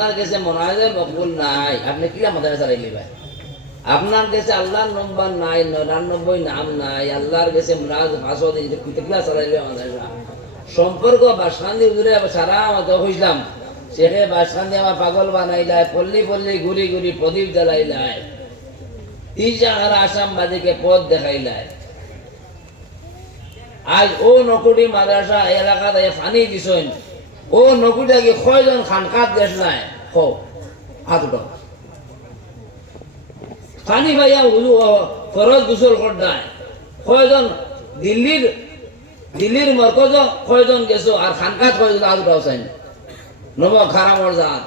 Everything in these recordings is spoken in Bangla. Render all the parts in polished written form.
আপনার কাছে মোনাজাত মকবুল নাই, আপনি কি আমাদের চালাইলি ভাই? আপনার কাছে আল্লাহর নম্বর নাই, 99 নাম নাই, আল্লাহর কাছে মোনাজাত পাসওয়ার্ড দিতে কিতলা চালাইলি আমাদের সম্পর্ক বাসখান্দি উজরে সারা আমাদের হইলাম সেখানে বাসখান্দি আমার পাগল বানাইলাই, পল্লী পল্লী ঘুরি ঘুরি প্রদীপ জ্বালাইলাই, 30 জায়গার আসামবাদীকে পথ দেখাইলাই। আজ ও নকুটি মাদ্রাসা এলাকাতে ফানি দিছেন, ও নকুটাকে কয়জন খানকাত দেশ নাই হাত উঠাও। ফানি ভাইয়া ফরজ গোসল করদায় কয়জন দিল্লির মরকজ কয়জন গেছো আর খানকাত কয়জন হাত উঠাও চাই নব খারাপ মর্যাদ।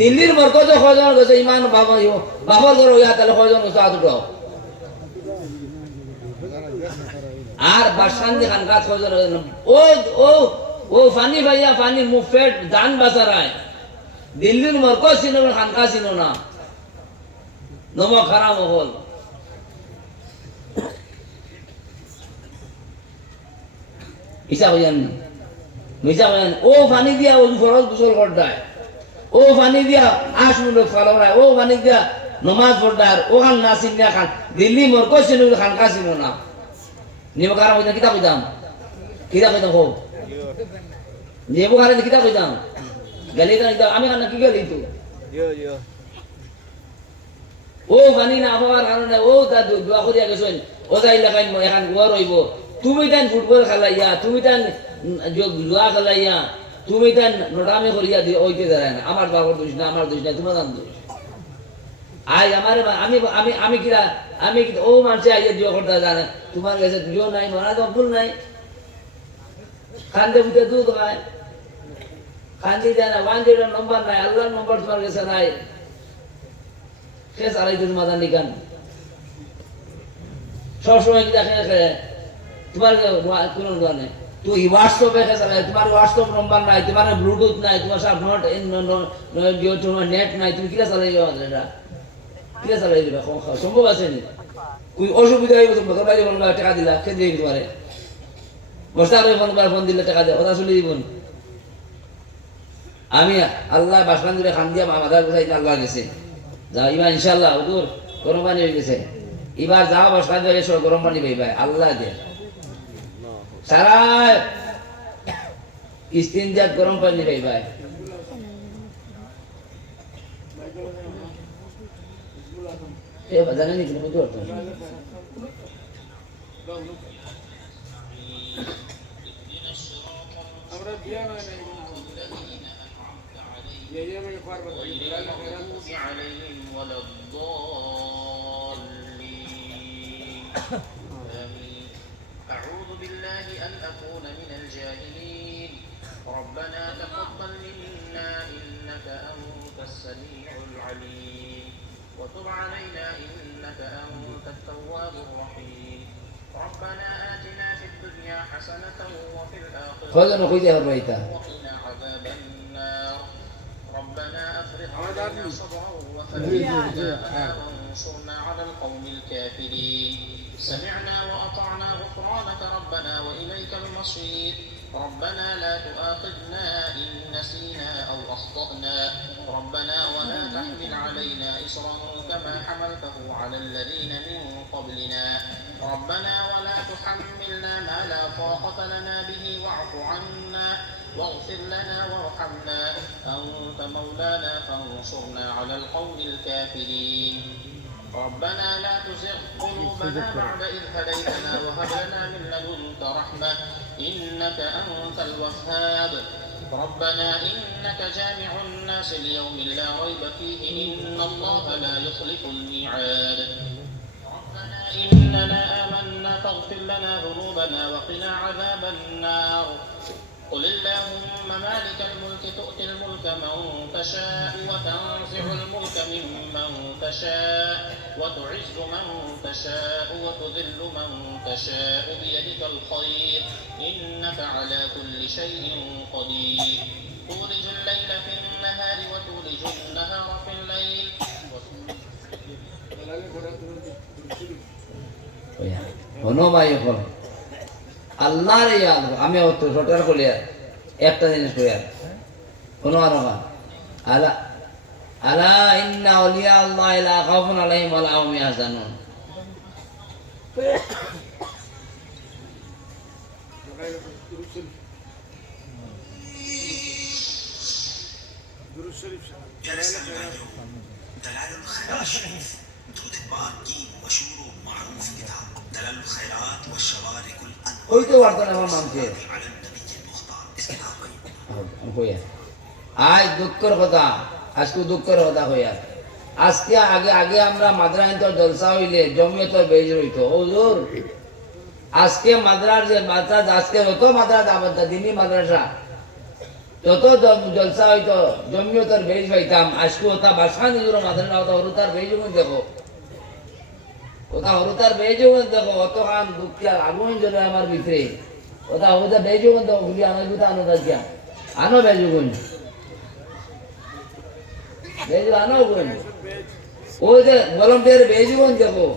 দিল্লির মরকজ কয়জন গেছে ইমান বাবার ঘর হইয়া তাহলে কয়জন গেছো হাত উঠাও। আর বাসান্দি খানকাত কয়জন ও ও ও ফানি ভাইয়া ফানি মুফেট দান বাজারায় দিল্লির মরকজ ছিল না, খানকা ছিল না, নব খারাপ হল। হিসাব হইয়ান না, হিসাব হইয়ান। ও পানি দিয়া ও ফরজ গোসল করদায়, ও পানি দিয়া আশ মুলক ফালায়, ও পানি দিয়া নমাজ পড়দায়, ও খান নাসিন দিয়া খান দিল্লি মরকজ ছিল খানকা ছিল না। নিব খারাপ হইতাম কিতা কইতাম, কিতা কইতাম হোক নিব খারাপ কিতা কইতাম গেলি আমি খান কি গেলি তো ও পানি না হওয়ার কারণে ও তা দোয়া করিয়া গেছেন ও যাই লাগাই এখন গোয়া রইব। তুমি তান ফুটবল খেলাইয়া, তুমি তান জুয়া খেলাইয়া, তুমি তান নোটামি করিয়া দিয়ে ওইতে দাঁড়ায় না। আমার বাবার দোষ না, আমার দোষ না, তোমার নাম দোষ। আজ আমার আমি আমি আমি কিরা আমি ও মানুষে আইয়া জুয়া করতে জানে, তোমার কাছে জুয়া নাই, মনে তো ভুল নাই, খান্দে বুঝে দুধ খায়, খান্দি দেয় না, 1 নম্বর নাই, আল্লাহর নম্বর তোমার কাছে নাই, শেষ আড়াই দিন মাদান নিকান সবসময় কি দেখে খেয়ে তোমার কোনো নেই। তুই হোয়াটসঅ্যাপে খেয়ে তোমার হোয়াটসঅ্যাপ নম্বর নাই, তোমার ব্লুটুথ নাই, তোমার সব তোমার নেট নাই, তুমি কিরা চালাই এটা কিরা চালাই দিবা সম্ভব আছে নি? তুই অসুবিধা হইব তোর বাইরে ফোন টাকা দিলা খেতে দিবি তোমারে বস্তা ফোন দিলে টাকা দেয় কথা শুনে দিব। আমি আল্লাহ বাসমান দূরে খান দিয়া মাদার কোথায় আল্লাহ গেছে যা এবার ইনশাল্লাহ হুজুর গরম পানি হয়ে গেছে, এবার যাও বাসমান দূরে এসো গরম পানি পাইবাই আল্লাহ দে সারা ইস্তিনজাত গরম পানি পাইবাই। জানেনি কিন্তু বুঝতে পারতো عليهم ولا الضالين آمين. أعوذ بالله أن أكون من الجاهلين. ربنا تقبل منا إنك أنت السميع العليم وتب علينا إنك أنت التواب الرحيم. ربنا آتنا في الدنيا حسنة وفي الآخرة وقنا عذاب النار. ربنا أفرغ علينا صبرا وثبت أقدامنا وانصرنا على القوم الكافرين. سمعنا وأطعنا غفرانك ربنا وإليك المصير. ربنا لا تؤاخذنا إن نسينا أو أخطأنا. ربنا ولا تحمل علينا إصرا كما حملته على الذين من قبلنا. ربنا ولا تحملنا ما لا طاقة لنا به واعف عنا واغفر لنا وارحمنا أنت مولانا فانصرنا على القوم الكافرين. ربنا لا تزغ قلوبنا بعد إذ هديتنا وهب لنا من لدنك رحمة إنك أنت الوهاب. ربنا إنك جامع الناس ليوم لا ريب فيه إن الله لا يخلف الميعاد. ربنا إننا آمنا فاغفر لنا ذنوبنا وقنا عذاب النار. قل اللهم مالك الملك تؤتي الملك من تشاء وتنزع الملك ممن تشاء وتعز من تشاء وتذل من تشاء بيدك الخير إنك على كل شيء قدير. تولج الليل في النهار وتولج النهار في الليل আল্লাহর ইয়াদ আমি অত সরকার বলি একটা জিনিস করি কোনো আরবা আলা আলা ইন্না আউলিয়া আল্লাহ লা খাউফুন আলাইহিম ওয়া লা হুম ইয়াহজানুন। دلال الخيرات الشريف درود پاک کی مشهور و معروف کتاب دلال الخيرات والشوارق الانوار ওই তো বার্তা না মানুষের على النبي المختار اس کتاب میں হইয়া আজ দুঃখের কথা, আজকে দুঃখের কথা হইয়া আজকে আগে আগে আমরা মাদ্রাসায় জলসা হইলে জমিয়তের বেজ হইতো হুজুর। আজকে মাদ্রাস যে মাদ্রাস আজকে যত মাদ্রাস আমাদের দিনী মাদ্রাসা যত জলসা হইতো জমিয়তের বেজ পাইতাম, আজকে ওটা বাসা নিজের মাদ্রাসা ওটা হরুতার বেজ দেখো, ওটা হরুতার বেজ দেখো, অত কান দুঃখিয়া আগুন জ্বলে আমার ভিতরে, ওটা হরুতার বেজ দেখো গুলি আমার কোথা আনো দেখিয়া আনো বেজগুন বেজ আনো গুণ ওই যে ভলান্টিয়ার বেজগুন দেখো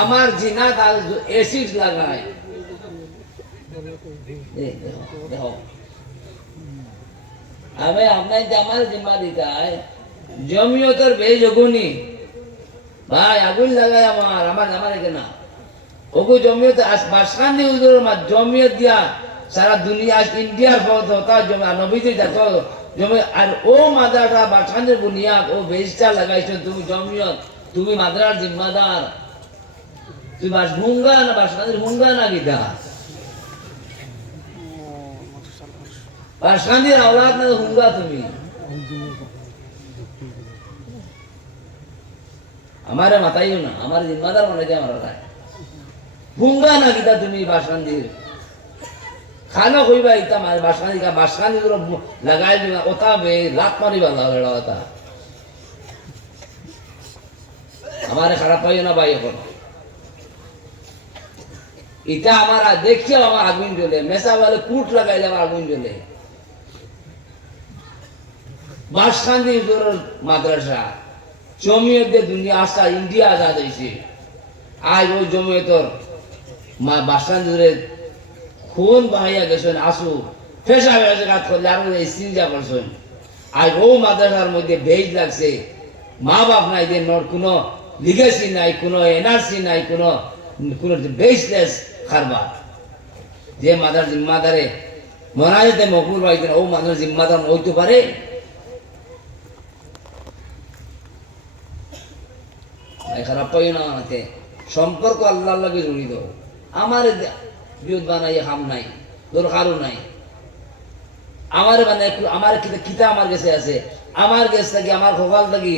আমার জিনা তার এসিড লাগায় দেখো আমি আপনার আমার জিম্মা দিতাই জমিয়তের বেজ অগুনি ভাই আগুন লাগায় আমার আমার আমার এখানে ওগু জমিয়ত বাসখান দিয়ে জমিয়ত দিয়া সারা দুনিয়া ইন্ডিয়ার হতা জমি নবীতে দেখো জমি আর ও মাদ্রাসা বাসখানের বুনিয়াদ ও বেজটা লাগাইছো তুমি জমিয়ত, তুমি মাদ্রাসার জিম্মাদার, তুমি বাস হুঙ্গা না বাসখানের হুঙ্গা না গীতা বাসখানের আওলাদ না হুঙ্গা তুমি আমারে মাথাইও না, আমার জিম্মাদার মনে যায় আমার হুঙ্গা না গীতা তুমি বাসখান্দির খানা কইবা ইতা মার বাসখানি কা বাসখানি গুলো লাগাই দিবা ওটা বে লাত মারিবা লাগা ওটা আমারে খারাপ পাইও না ভাই এখন ইটা আমার দেখিও আমার আগুন জ্বলে মেসা বলে কুট লাগাইলে আমার আগুন জ্বলে বাসখানি মাদ্রাসা জমিয়ত দিয়ে দুনিয়া আসা ইন্ডিয়া আজাদ হয়েছে আজ ওই জমিয়তর বাসখানি খুন বাহাইয়া গেছেন আসু ফেসা বেড়াছে কাজ করলে আর চিন্তা করছেন আজ ও মাদ্রাসার মধ্যে বেজ লাগছে, মা বাপ নাই যে কোনো লিগেসি নাই, কোনো এনআরসি নাই, কোনো বেজলেস খারবা যে মাদার জিম্মাদারে মনে যেতে মকবুল ভাই ও মাদার জিম্মাদার হইতে পারে। খারাপ পাই না সম্পর্ক আল্লাহর লাগে জড়িত, আমার বিরোধ বানাই হাম নাই দরকারও নাই, আমার মানে আমার কিতা আমার কাছে আছে, আমার কাছ থেকে আমার খোকাল থাকি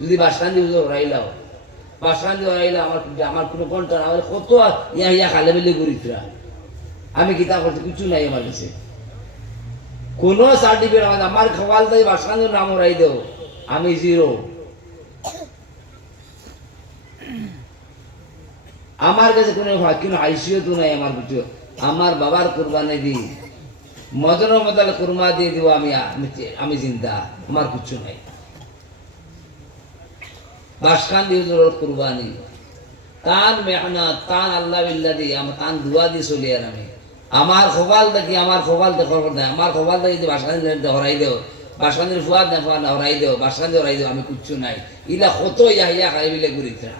যদি বাসখান্দি হরাইলাও বাসখান্দি হরাইলা আমার কোনো কন্টা না কত ইয়া ইয়া খালে বেলে করিতরা আমি কিতা করতে কিছু নাই আমার কাছে কোনো সার্টিফিকেট আমার খোকাল থেকে বাসখান্দির নাম হরাই দেও আমি জিরো। আমার কাছে কোনো হাইসিয়ত নাই আমার কিছু, আমার বাবার কুরবানি দি মদন মদাল কুরমা দিয়ে দিব আমি জিন্দা, আমার কিছু নাই। বাসখান দিয়ে কুরবানি তান মেহনত তান আল্লাহ বিল্লাহ দিয়ে আমার তান দুয়া দিয়ে চলি আর আমি আমার খোবাল দেখি আমার খোবাল দেখর নাই, আমার খোবাল দেখি যদি বাসখান হরাই দেও বাসখানের ফুয়াদ না ফুয়া হরাই দেও বাসখান হরাই দেও আমি কিচ্ছু নাই, ইলা কত ইয়া ইয়া খাই বিলে ঘুরিতরা।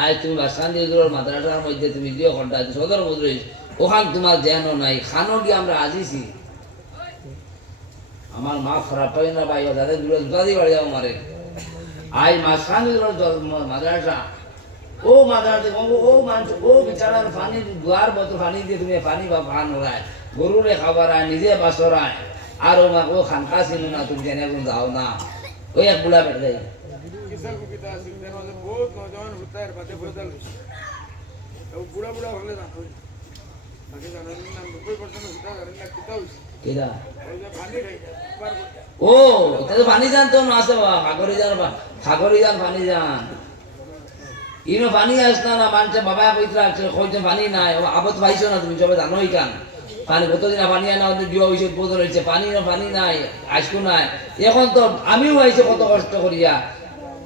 আজ তুমি বাসখান দিয়ে মাদ্রাসার মধ্যে তুমি দিও ঘন্টা সদর মজুরি ওখান তোমার যেন নাই খানো দিয়ে আমরা আজিছি, আমার মা খারাপ পাই না ভাই দাদা জুতা দিয়ে বাড়ি যাও মারে আজ মাঝখান মাদ্রাসা ও মাদ্রাসা ও মানুষ ও বিচারার পানি দুয়ার বছর পানি দিয়ে তুমি পানি বা ভান ওরায় গরুরে খাবার নিজে বাসরায় আর ও খানকা ছিল না তুমি জেনে যাও না ওই এক বুড়া বেড়ে যায় नौजवान होता है बातें बदल तो बुढ़ा बुढ़ा होने जाता है बाकी जाना ना 90% होता है ना कितना কেডা और जब पानी रह बार ও তাহলে পানি যান তো না আছে সাগরে যান পানি যান ইনো পানি আসনা না মানছে বাবা কইতরা কইতে পানি নাই আবত পাইছো না তুমি সবে জানোই কান পানি কতদিন পানি আনা হতে জুয়া হইছে বোতল হইছে পানি নাই আইসকো নাই এখন তো আমিও আইছে কত কষ্ট করিয়া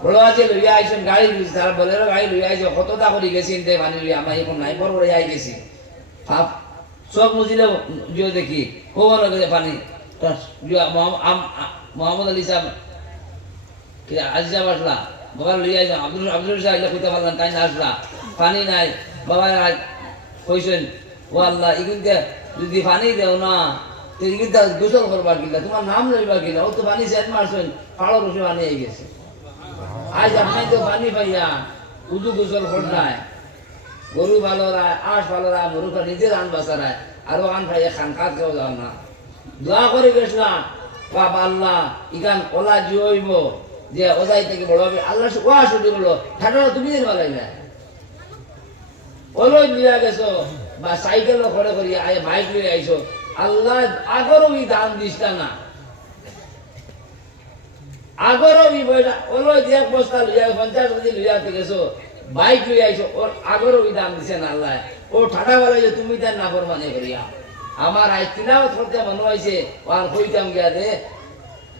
বড় আছে লইয়া আইছেন গাড়ি তারা বলেরও গাড়ি লইয়া আইছে কতটা করে গেছি দে পানি লইয়া আমরা এখন নাই বড় বড় আই গেছি সব মুজিলে জুয়া দেখি কোন লাগে পানি মোহাম্মদ আলী সাহেব আজি সাহেব আসলা বাবা লইয়া যাও আব্দুল সাহেব এগুলো কইতে পারলাম তাই না আসলা পানি নাই বাবা কইছেন ও আল্লাহ এগুনতে যদি পানি দেও না তো এগুনতে গোসল করবার কিনা তোমার নাম লইবার কিনা ও তো পানি সেট মারছেন পাড়ো বসে পানি হয়ে গেছে আজ আপনি তো পানি পাইয়া উদু গোসল করনায় গরু ভালো রায় আঁশ ভালো রায় মরুকা নিজের আন বাসা রায় আরো আন পাইয়া খান খাত কেউ যাও না দোয়া করে গেছিলাম বাবা আল্লাহ ইখান ওলা জিওইব যে ওজাই থেকে বড় হবে আল্লাহ ওয়া শুরু করলো ঠাটা তুমি দিন বলাই না ওলো নিয়ে গেছো বা সাইকেলও খড়ে করি আয় বাইক নিয়ে আইছো আল্লাহ আগরও দান দিস না আগরও বইটা ওলো যে এক বস্তা লইয়া 50 কেজি লইয়া গেছো বাইক লইয়া আইছো ওর আগরও দান দিছে না আল্লাহ ও ঠাটা বলে যে তুমি তার না ফরমানি করিয়া আমার আই তিলাওয়াত করতে মনে হইছে ওয়ান কইতাম গিয়া দে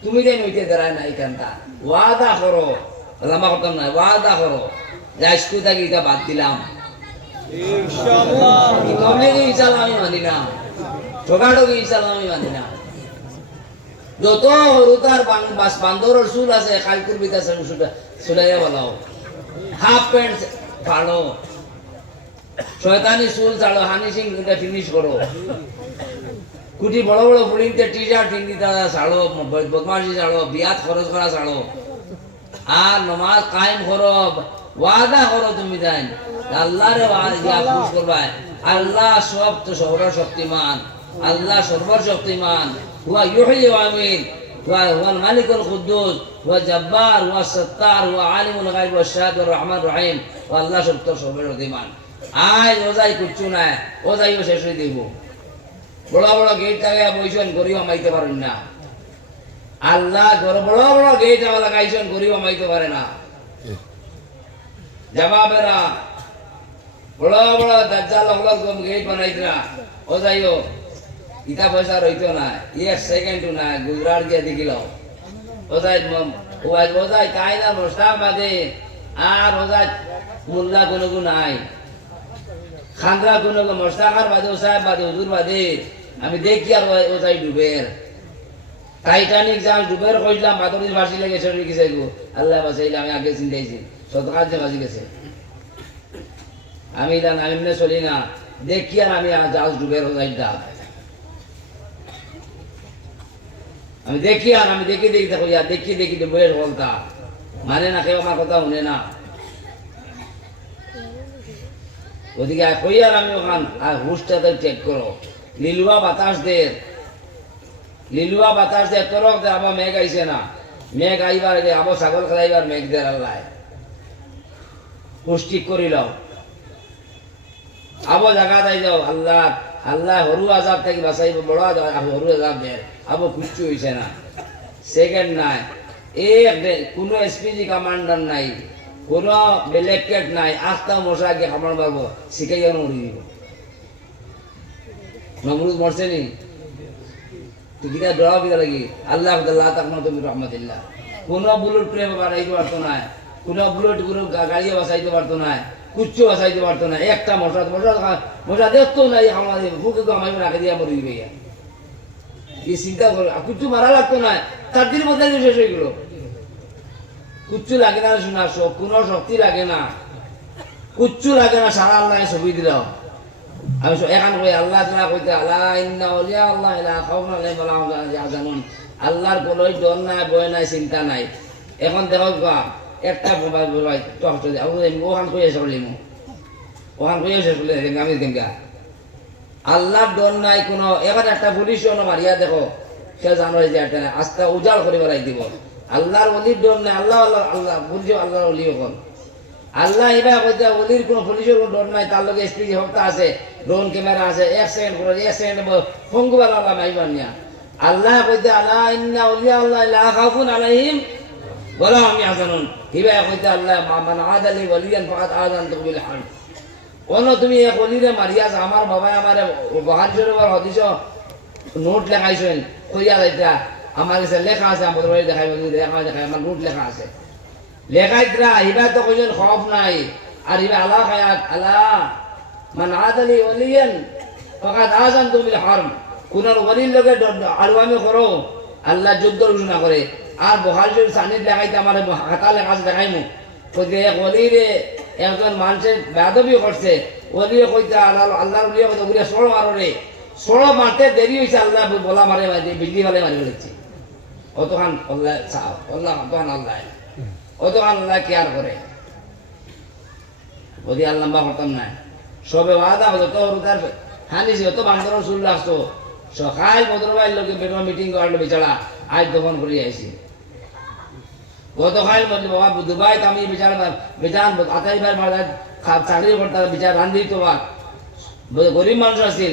তুমি দেন হইতে দাঁড়ায় না এখানটা ওয়াদা করো লামা করতাম না ওয়াদা করো যে আজকে থাকি এটা বাদ দিলাম ইনশাআল্লাহ ইনশাআল্লাহ আমি মানি না ঠোকাঠোকি ইনশাআল্লাহ আমি মানি না যত হরুতার বান্দরের চুল আছে কালকুর বিতা চুলাইয়া বলাও হাফ প্যান্ট ফাড়ো শয়তানি চুল ছাড়ো হানি সিং এটা ফিনিশ করো কুটি বড় বড় পুলিংতে টি শার্ট পিন্দি ছাড়ো বদমাশি ছাড়ো বিয়াত খরচ করা ছাড়ো আর নমাজ কায়েম করো ওয়াদা করো তুমি জান আল্লাহরে ওয়াদা খুশ করবাই আল্লাহ সব তো সর্বশক্তিমান আল্লাহ সর্বশক্তিমান হুয়া ইউহয়ি ওয়া ইউমীত হুয়া মালিকুল কুদ্দুস হুয়া জব্বার হুয়া সত্তার হুয়া আলিমুল গায়ব ওয়াশ শাহাদাতুর রহমানুর রহিম আল্লাহ সব তো সর্বশক্তিমান আজ ওজাই কুচ্ছু নাই ওজাইও শেষ হয়ে দিব বড় বড় গেট লাগাইয়া বইছেন গরিব মাইতে পারেন না আল্লাহ বড় বড় গেট লাগাইছেন গরিব মাইতে পারে না জবাবেরা বড় বড় দাজ্জাল হলক গেট বানাইতরা ও যাইও ইটা পয়সা রইতো না এক সেকেন্ড না গুজরাট গিয়ে দেখিল ওজাই তাই না মোস্তা বাদে আর ওজাই মোল্লা কোনো নাই খান্দরা কোনো মোস্তাকার বাদে সাহেব বাদে হুজুর বাদে আমি দেখি আর ওজাই ডুবের টাইটানিক যা ডুবের কইলাম বাদরির ভাসি লেগে সরে গেছে গো আল্লাহ বাঁচাইলে আমি আগে চিন্তাইছি সতকার যে ভাসি গেছে আমি জান আমি চলি না দেখি আর আমি জাহাজ ডুবের ওজাই ডাক আমি দেখি আর আমি দেখি দেখি দেখি বইয়ের বলতা মানে না কেউ আমার কথা শুনে না ওদিকে কই আর আমি ওখান আর হুশটাতে চেক করো লিলুয়া বাতাস দে তরক দে আবার মেঘ আইছে না মেঘ আইবার দে আবার ছাগল খাইবার মেঘ দে আল্লাহ হুশ ঠিক করি লও আবার জায়গা দাই যাও আল্লাহ আল্লাহ হরু আজাব থেকে বাঁচাইব বড় হরু আজাব দে আবার কিচ্ছু হইছে না সেকেন্ড নাই কোনো এসপিজি কমান্ডার নাই কোনো বেলেকেট নাই আস্তা মশাকে খাবার পারবো শিখাইয়া মরি দিব নমরুদ মরছে নি তুই কিনা ডরা কিনা লাগি আল্লাহ আল্লাহ তাকমা তুমি রহমতুল্লাহ কোনো বুলেট প্রেম বাড়াইতে পারতো না কোনো বুলেট কোনো গাড়িও বাঁচাইতে পারতো না কুচ্ছু বাঁচাইতে পারতো না একটা মশা দেখতো না আমাদের বুকে আমায় রাখে দিয়া মরি দিবে এই চিন্তা করে কুচ্ছু মারা লাগতো না তার দিনের মধ্যে শেষ হয়ে গেল কুচ্ছু লাগে না শোনা কোনো শক্তি লাগে না কুচ্ছু লাগে না সারা আল্লাহ ছবি দিলাম আমি এখান কই আল্লাহ তাআলা কইতে আলা ইন্না আউলিয়া আল্লাহ লা খাউফুন আলাইহিম ওয়া লা হুম ইয়াহজানুন আল্লাহর কোনো ডর নাই ভয় নাই চিন্তা নাই এখন দেখো গা একটা মোবাইল বলাই টক চলে আমি ওখান কই এসে বলিমু ওখান কই এসে বলে আমি দেঙ্গা আল্লাহর ডর নাই কোনো এবার একটা পুলিশও মারিয়া দেখো সে জানো যে একটা আস্তা উজাড় করে বেড়াই দিব আল্লাহর ওলির ডর নাই আল্লাহ আল্লাহ আল্লাহ বুঝছো আল্লাহর ওলি এখন আল্লাহ এবার কইতে ওলির কোনো পুলিশের কোনো ডর নাই তার লগে এসপি হপ্তা আছে ড্রোন ক্যামেরা আছে এক সেকেন্ড ফঙ্গু বেলা আল্লাহ মাইবার নিয়া আল্লাহ কইতে আল্লাহ ইন্না আউলিয়া আল্লাহ লা খাউফুন আলাইহিম ওয়া লা হুম ইয়াহজানুন এবার কইতে আল্লাহ মান আদালি ওয়ালিয়ান ফাকাদ আযানতু বিল হারব কোন তুমি এক ওলিরে মারিয়া আমার বাবা আমার বুখারী শরীফের হাদিস নোট লেখাইছেন কইয়া যাইতা আমার কাছে লেখা আছে আমার বই দেখাই আমার নোট লেখা আছে লেখাইতরা এবার তো কইছেন খৌফ নাই আর এবার আল্লাহ খায়াত আল্লাহ মান আদালি ওয়ালিয়ান ফাকাদ আযানতু বিল হারব কোন ওলির লগে আরো আমি করো আল্লাহ যুদ্ধ ঘোষণা করে আর বহাল যদি সানিদ দেখাইতে আমার হাতা লেখা দেখাইমু কইতে এক ওলিরে একজন মানুষের বেয়াদবি করছে ওলিয়ে কইতে আল্লাহর ওলিয়ে কইতে ওলিয়ে ষোলো মারো রে ষোলো মারতে দেরি হয়েছে আল্লাহ বলা মারে বিল্লি মারে মারি ফেলেছি অতখান আল্লাহ অতখান আল্লাহ অতখান আল্লাহ কেয়ার করে যদি আল্লাহ করতাম না সবে ওয়াদা হতো তো তার হানিছি অত বান্দর চুল লাগতো সকাল বদরবাই লোকে বেটা মিটিং করলো বেচারা আজ দফন করে আইছি গতকাল বললি বাবা দুবাই আমি বেচারা বেচার আতাইবার বাজার চাকরি করতাম বিচার রান্ধি তোমার গরিব মানুষ আছিল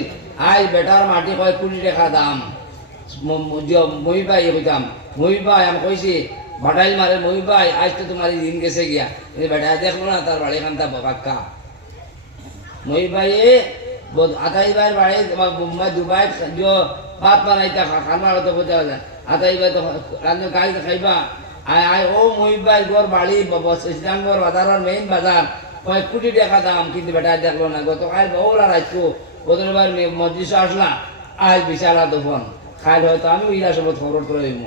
আজ বেটার মাটি কয়েক কোটি টাকা দাম মহিবাই কইতাম মহিবাই আমি কইছি বাটাইল মারে মহিবাই আজ তো তোমার দিন গেছে গিয়া বেটা দেখলো না তার বাড়ি খান্তা পাক্কা মহিবাইয়ে আতাইবার বাড়ি মুম্বাই দুবাই ভাত বানাইতা খানা হতো বোঝা যায় আতাইবার তো রান্ধে গাড়ি খাইবা আয় আয় ও মহিবাই গোর বাড়ি ইসলামগড় বাজারের মেইন বাজার কয়েক কোটি টাকা দাম কিন্তু বেটা দেখলো না গতকাল বহুলা রাখতো বদরবার মসজিদ আসলা আজ বিশালা দফন খাইল হয়তো আমি ইরা সব খবর করে দিব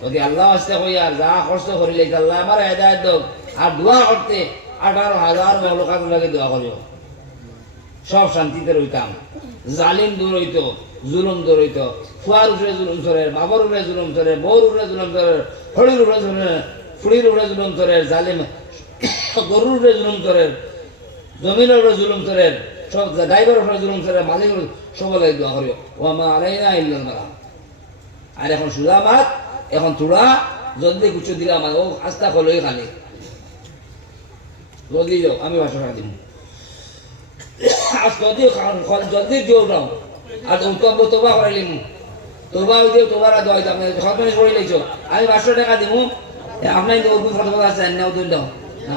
যদি আল্লাহ আসতে কই আর যা কষ্ট করিলে আল্লাহ আমার হেদায়ত দোক আর দোয়া করতে 18,000 মৌলকাত লাগে দোয়া করিও সব শান্তিতে রইতাম জালিম দূর হইতো জুলুম দূর হইতো ফুয়ার উপরে জুলুম চলে বাবার উপরে জুলুম চলে বউর উপরে জুলুম চলে ফড়ির উপরে চলে ফুড়ির উপরে জুলুম চলে জালিম গরুর উপরে জুলুম চলে জমিনের উপরে জুলুম চলে সব ড্রাইভারের উপরে জুলুম চলে মালিক সবাই দোয়া করিও ও মা আলাইনা ইল্লাল মালাম আর এখন সুদা মাত এখন তোরা জলদি গুছো দিলে আমার ও আস্তা খোলই খালি জলদি যাও আমি বাসা খাই দিব আজ জলদি দিও যাও আর তোবা করাইলিম তোবা দিও তোবার দোয়াই দাম সব মানে করে লাইছো আমি 500 টাকা দিব আপনার ফটো আছে নাও দিন দাও না